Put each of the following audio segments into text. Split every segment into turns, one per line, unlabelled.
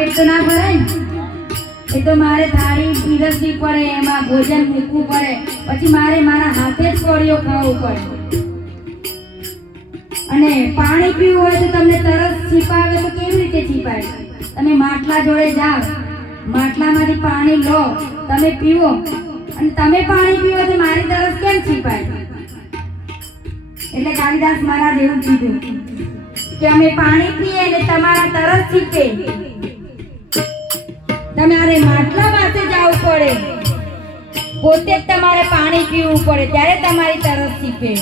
પેટ તો ના ભરાય ને? એ તો મારે થાળી પીરસવી પડે, એમાં ભોજન મૂકવું પડે. પછી મારે મારા હાથે જ કોળીઓ ખાવું પડે. અને પાણી પીવું હોય તો તમને તરસ છીપાવે તો કેવી રીતે છીપાય? તમે માટલા જોડે જાઓ, માટલામાંથી પાણી લો, તમે પીવો. અને તમે પાણી પીવો તો મારી તરસ કેમ છીપાય? એટલે કાલિદાસ મહારાજ એવું કીધું કે અમે પાણી પીએ ને તમારા તરસ છીપે. તમારે માટલા પાસે જવું પડે? પોતે જ તમારે પાણી પીવું પડે, ત્યારે તમારી તરસ શીખે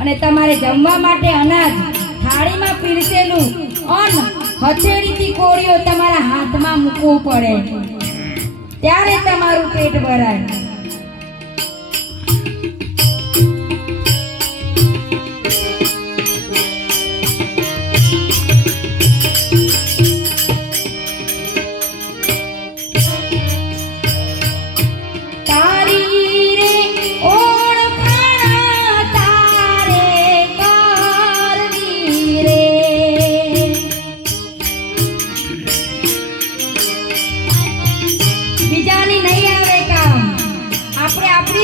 અને તમારે જમવા માટે અનાજ, થાળીમાં પીરસેલું અન્ન, હથેળીથી કોળીઓ તમારા હાથમાં મૂકવું પડે. ત્યારે તમારું પેટ ભરાય.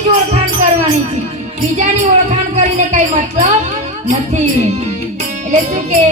જ ઓળખાણ કરવાની છે. બીજાની ઓળખાણ કરીને કઈ મતલબ નથી. એટલે શું કે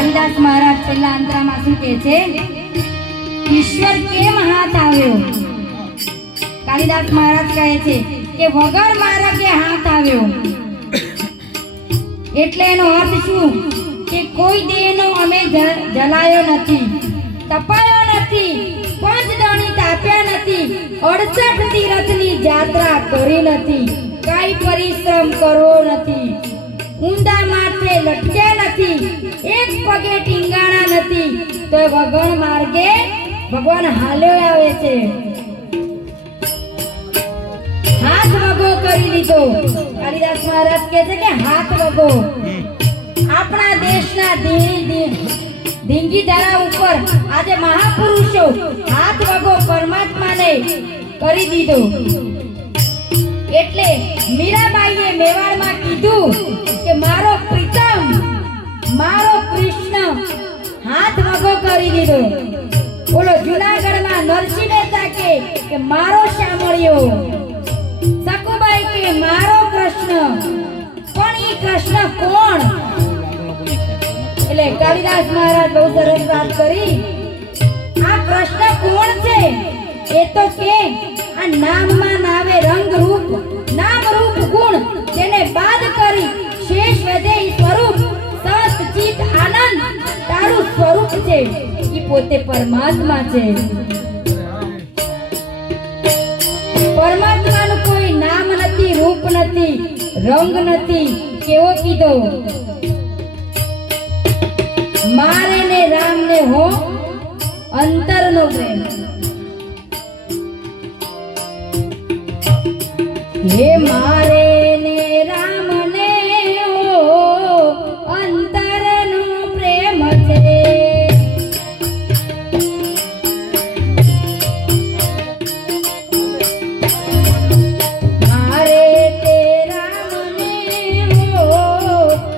કાલિદાસ મહારાજ છેલ્લા અંતરામાં શું કહે છે? ઈશ્વર કેમ હાથ આવ્યો? કાલિદાસ મહારાજ કહે છે કે વગર મારા કે હાથ આવ્યો. એટલે એનો અર્થ શું? કે કોઈ દેહનો અમે જલાયો નથી, તપાયો નથી પંચદણી તાપ્યા નથી, અડસઠ તીરથની જાત્રા કરી નથી, કાંઈ પરિશ્રમ કરવો નથી. ઊંધા માથે નથી. એક પગે ટીંગાણા નથી. તો વગર માર્ગે ભગવાન હાલ્યો આવે છે. હાથ વગો કરી લીધો. કાલિદાસ મહારાજ કહે છે કે હાથ વગો. આપણા દેશના ધીંગી ધરા ઉપર આજે મહાપુરુષો હાથ વગો પરમાત્માને કરી દીધો. એટલે મીરાબાઈએ મેવાડમાં કીધું મારો કૃષ્ણ હાથ વગો કરી દીધો. બોલો, જુનાગઢમાં નરસિંહ મહેતા કે મારો શામળિયો? સકુબાઈ કે, મારો કૃષ્ણ? પણ એ કૃષ્ણ કોણ? એટલે કાલિદાસ મહારાજ બહુ સરસ વાત કરી. આ કૃષ્ણ કોણ છે? એ તો કે, આ નામમાં નાવે રંગ રૂપ નામ રૂપ ગુણ છે એ પોતે પરમાત્મા છે. પરમાત્માનું કોઈ નામ નથી, રૂપ નથી, રંગ નથી, કેવો કીધો? મારે ને રામ ને હો, અંતરનો પ્રેમ. હે મારે